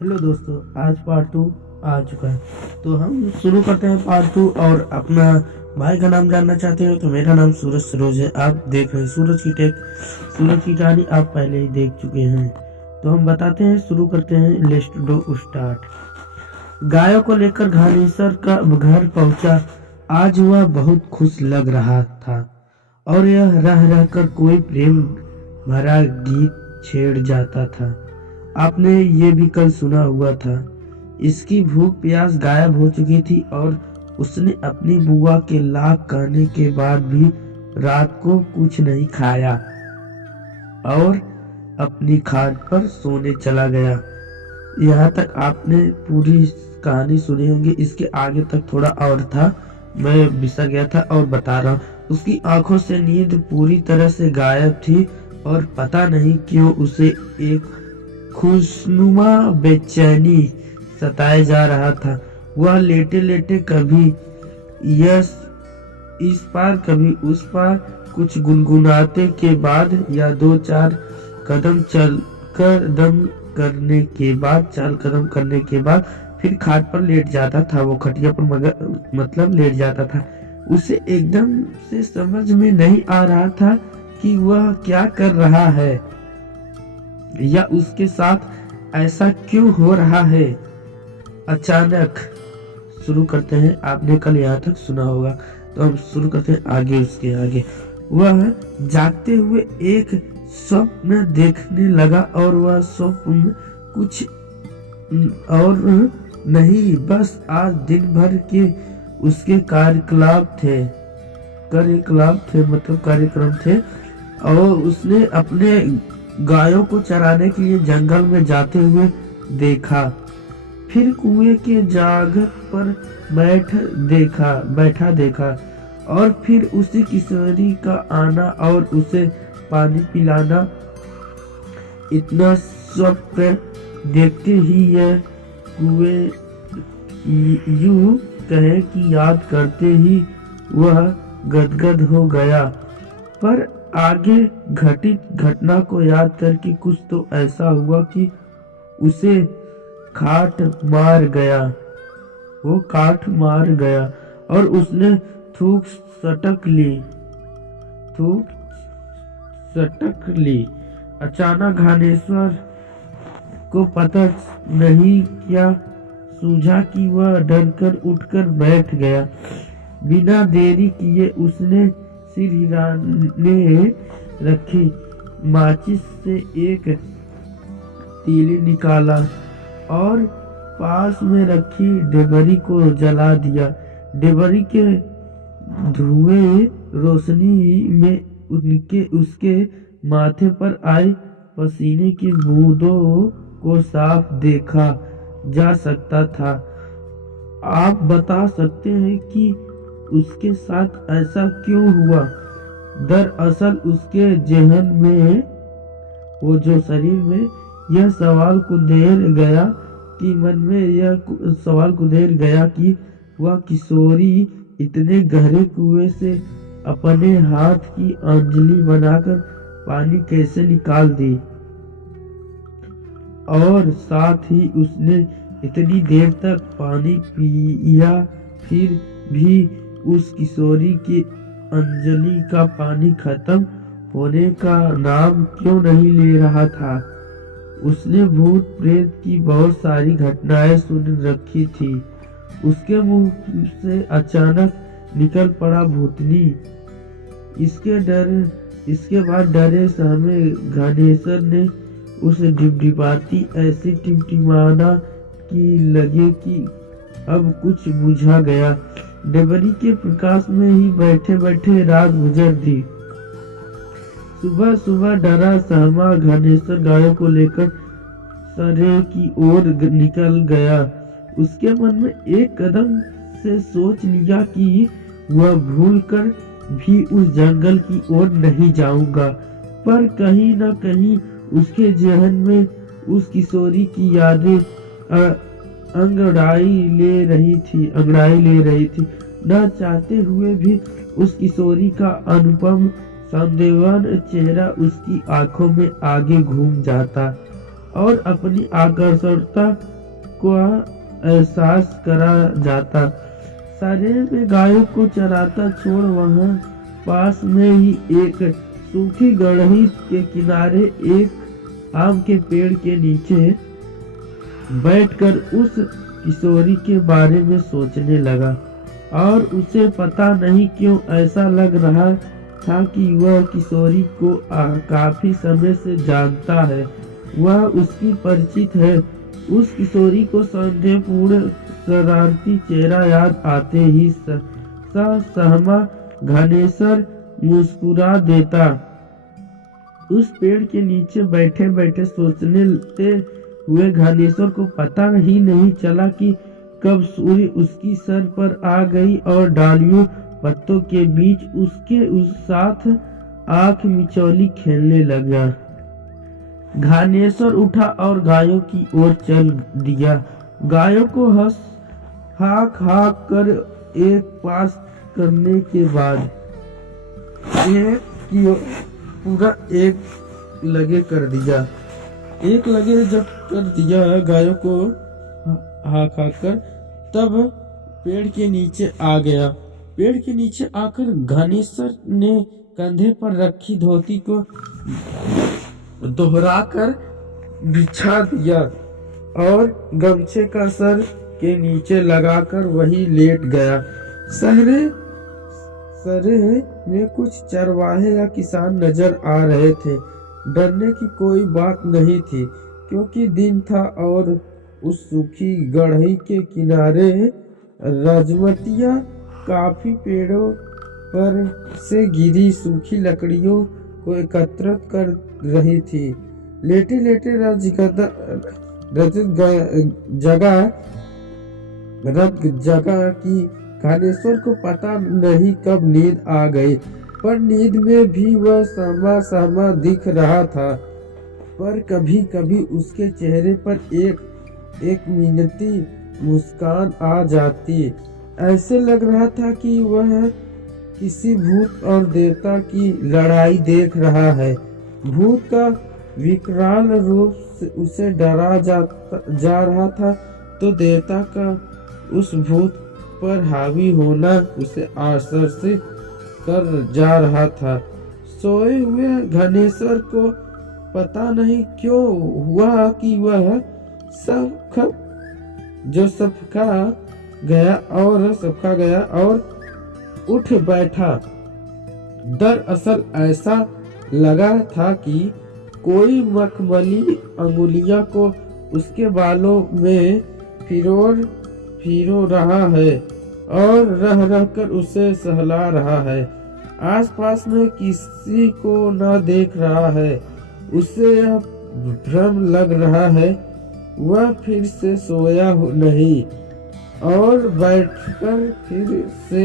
Hello दोस्तों, आज part 2 आ चुका है। तो हम शुरू करते हैं पार्ट 2। और अपना भाई का नाम जानना चाहते हो तो मेरा नाम सूरज सरोज है। आप देख रहे हैं सूरज की कहानी आप पहले ही देख चुके हैं। तो हम बताते हैं, शुरू करते हैं। Let's do start. गायों को लेकर घानेसर का घर पहुंचा। आज वह बहुत खुश लग रहा था और यह रह रहकर कोई प्रेम भरा गीत छेड़ जाता था। आपने ये भी कल सुना हुआ था। इसकी भूख प्यास गायब हो चुकी थी और उसने अपनी बुआ के लाख कहने के बाद भी रात को कुछ नहीं खाया और अपनी खाट पर सोने चला गया। यहाँ तक आपने पूरी कहानी सुनी होगी। इसके आगे तक थोड़ा और था, मैं बिसर गया था और बता रहा हूँ। उसकी आंखों से नींद पूरी तरह से गायब थी और पता नहीं क्यों उसे एक खुशनुमा बेचैनी सताए जा रहा था। वह लेटे लेटे कभी इस पार कभी उस पार कुछ गुनगुनाते के बाद या दो चार कदम कदम करने के बाद फिर खाट पर लेट जाता था। वो खटिया पर मतलब लेट जाता था। उसे एकदम से समझ में नहीं आ रहा था कि वह क्या कर रहा है या उसके साथ ऐसा क्यों हो रहा है। अचानक शुरू करते हैं। आपने कल यहाँ तक सुना होगा, तो हम शुरू करते हैं आगे। उसके आगे वह जागते हुए एक स्वप्न देखने लगा और वह स्वप्न कुछ और नहीं, बस आज दिन भर के उसके कार्यकलाप थे और उसने अपने गायों को चराने के लिए जंगल में जाते हुए देखा। फिर कुएं के जागत पर बैठा देखा और फिर उसी किशोरी का आना और उसे पानी पिलाना। इतना स्वप्न देखते ही यह कुएं यूं कहे कि याद करते ही वह गदगद हो गया। पर आगे घटित घटना को याद करके कुछ तो ऐसा हुआ कि उसे खाट मार गया और उसने थूक सटक ली। अचानक घानेश्वर को पता नहीं क्या सूझा कि वह डरकर उठकर बैठ गया। बिना देरी किए उसने सिर हिलाने रखी, माचिस से एक तीली निकाला और पास में रखी डेबरी को जला दिया। डेबरी के धुएं रोशनी में उसके माथे पर आए पसीने की बूंदों को साफ देखा जा सकता था। आप बता सकते हैं कि उसके साथ ऐसा क्यों हुआ? दरअसल उसके जहन में, वो जो शरीर में यह सवाल कुंदेर गया कि वह किशोरी इतने गहरे कुएं से अपने हाथ की अंजलि बनाकर पानी कैसे निकाल दी, और साथ ही उसने इतनी देर तक पानी पिया फिर भी उस किशोरी की अंजलि का पानी खत्म होने का नाम क्यों नहीं ले रहा था। उसने भूत प्रेत की बहुत सारी घटनाएं सुन रखी थी। उसके मुंह से अचानक निकल पड़ा भूतनी। इसके बाद डरे सहमे घानेश्वर ने उस डिपडिपाती ऐसी टिमटिमाना की लगे कि अब कुछ बुझा गया। डेबरी के प्रकाश में ही बैठे बैठे रात गुजर दी। सुबह डरा सहमा घानेश्वर गायों को लेकर सरे की ओर निकल गया। उसके मन में एक कदम से सोच लिया कि वह भूलकर भी उस जंगल की ओर नहीं जाऊंगा। पर कहीं न कहीं उसके जहन में उस किशोरी की यादें अंगड़ाई ले रही थी। न चाहते हुए भी उस किशोरी का अनुपम सौंदर्यवान चेहरा उसकी आंखों में आगे घूम जाता और अपनी आकर्षकता को एहसास करा जाता। सारे में गायों को चराता छोड़ वहां पास में ही एक सूखी गढ़ी के किनारे एक आम के पेड़ के नीचे बैठकर उस किशोरी के बारे में सोचने लगा। और उसे पता नहीं क्यों ऐसा लग रहा था कि वह किशोरी को काफी समय से जानता है, वह उसकी परिचित है। उस किशोरी को संदेहपूर्ण शरारती चेहरा याद आते ही सहमा घनेश्वर मुस्कुरा देता। उस पेड़ के नीचे बैठे बैठे सोचने हुए घनेश्वर को पता ही नहीं चला कि कब सूर्य उसकी सर पर आ गई और डालियों पत्तों के बीच उसके उस साथ आंख मिचौली खेलने लगा। घानेश्वर उठा और गायों की ओर चल दिया। गायों को हाक कर एक पास करने के बाद एक की पूरा एक लगे कर दिया। एक लगे जब कर दिया गायों को हाक कर, तब पेड़ के नीचे आ गया। पेड़ के नीचे आकर घनेश्वर ने कंधे पर रखी धोती को दोहराकर बिछा दिया और गमछे का सर के नीचे लगाकर वही लेट गया। सरे में कुछ चरवाहे या किसान नजर आ रहे थे। डरने की कोई बात नहीं थी क्योंकि दिन था और उस सूखी गढ़ी के किनारे राजमतियां काफी पेड़ों पर से गिरी सूखी लकड़ियों को एकत्रित कर रही थी। लेटे लेटे जगह की घनेश्वर को पता नहीं कब नींद आ गई, पर नींद में भी वह सहमा दिख रहा था। पर कभी कभी उसके चेहरे पर एक मिनटी मुस्कान आ जाती। ऐसे लग रहा था कि वह किसी भूत और देवता की लड़ाई देख रहा है। भूत का विकराल रूप उसे डरा जा रहा था, तो देवता का उस भूत पर हावी होना उसे आश्चर्यचकित कर जा रहा था। सोए हुए घनेश्वर को पता नहीं क्यों हुआ कि वह सबका गया और उठ बैठा। दरअसल ऐसा लगा था कि कोई मखमली अंगुलियां को उसके बालों में फिरो रहा है और रह कर उसे सहला रहा है। आसपास में किसी को न देख रहा है। उसे यह भ्रम लग रहा है वह फिर से सोया नहीं, और बैठकर फिर से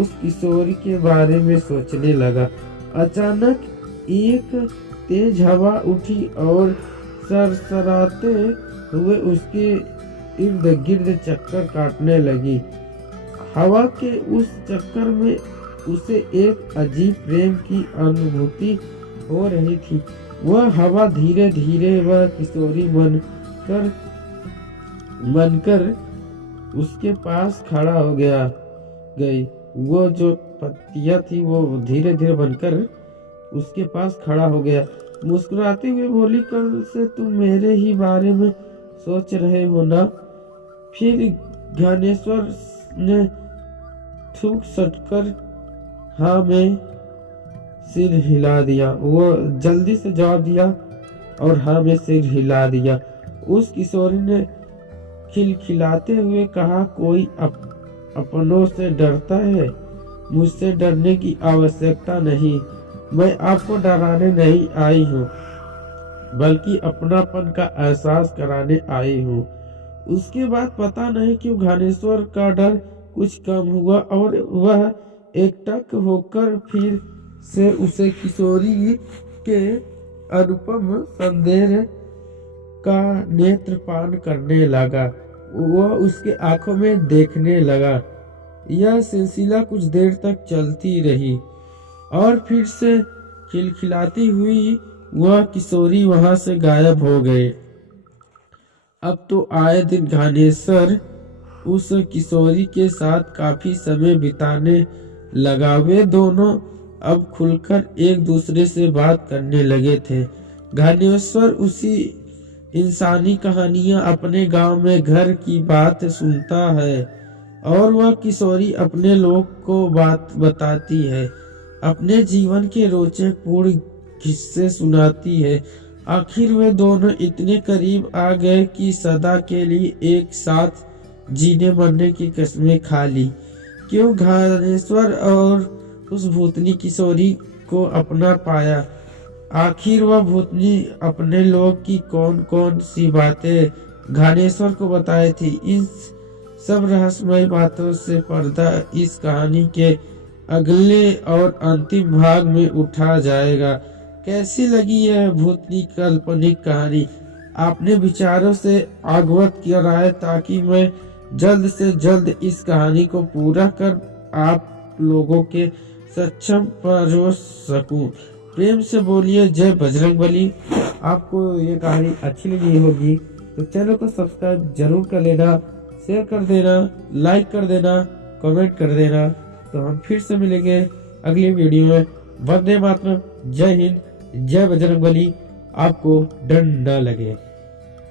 उस किशोरी के बारे में सोचने लगा। अचानक एक तेज हवा उठी और सरसराते हुए उसके इर्द गिर्द चक्कर काटने लगी। हवा के उस चक्कर में उसे एक अजीब प्रेम की अनुभूति हो रही थी। वह हवा धीरे धीरे वह किशोरी बनकर उसके पास खड़ा हो गई। वो जो पत्तियां थी वो धीरे धीरे बनकर उसके पास खड़ा हो गया। मुस्कुराते हुए बोली, कल से तुम मेरे ही बारे में सोच रहे हो ना? फिर घनेश्वर ने थूक सटकर हाँ में सिर हिला दिया। वो जल्दी से जवाब दिया और हाँ में सिर हिला दिया। उस किशोरी ने खिलखिलाते हुए कहा, कोई अपनों से डरता है? मुझसे डरने की आवश्यकता नहीं। मैं आपको डराने नहीं आई हूँ, बल्कि अपनापन का एहसास कराने आई हूँ। उसके बाद पता नहीं क्यों घनेश्वर का डर कुछ कम हुआ और वह एकटक होकर फिर से उसे किशोरी के अनुपम सौंदर्य का नेत्रपान करने लगा। वह उसके आंखों में देखने लगा। यह सिलसिला कुछ देर तक चलती रही और फिर से खिलखिलाती हुई वह किशोरी वहां से गायब हो गए। अब तो आए दिन घानेश्वर उस किशोरी के साथ काफी समय बिताने लगा। वे दोनों अब खुलकर एक दूसरे से बात करने लगे थे। घानेश्वर उसी इंसानी कहानियां अपने गांव में घर की बात सुनता है और वह किशोरी अपने लोग को बात बताती है, अपने जीवन के रोचक पूर्ण किस्से सुनाती है। आखिर वे दोनों इतने करीब आ गए कि सदा के लिए एक साथ जीने मरने की कस्में खा ली। क्यों घानेश्वर और उस भूतनी किशोरी को अपना पाया। आखिर वह भूतनी अपने लोग की कौन कौन सी बातें घानेश्वर को बताई थी। इन सब रहस्यमय बातों से पर्दा इस कहानी के अगले और अंतिम भाग में उठा जाएगा। कैसी लगी यह भूतनी काल्पनिक कहानी? आपने विचारों से अवगत कराए ताकि मैं जल्द से जल्द इस कहानी को पूरा कर आप लोगों के सक्षम परोस सकूं। प्रेम से बोलिए जय बजरंगबली। आपको ये कहानी अच्छी लगी होगी तो चैनल को सब्सक्राइब जरूर कर लेना, शेयर कर देना, लाइक कर देना, कमेंट कर देना। तो हम फिर से मिलेंगे अगली वीडियो में। वंदे मातरम, जय हिंद, जय बजरंगबली। आपको डर न लगे।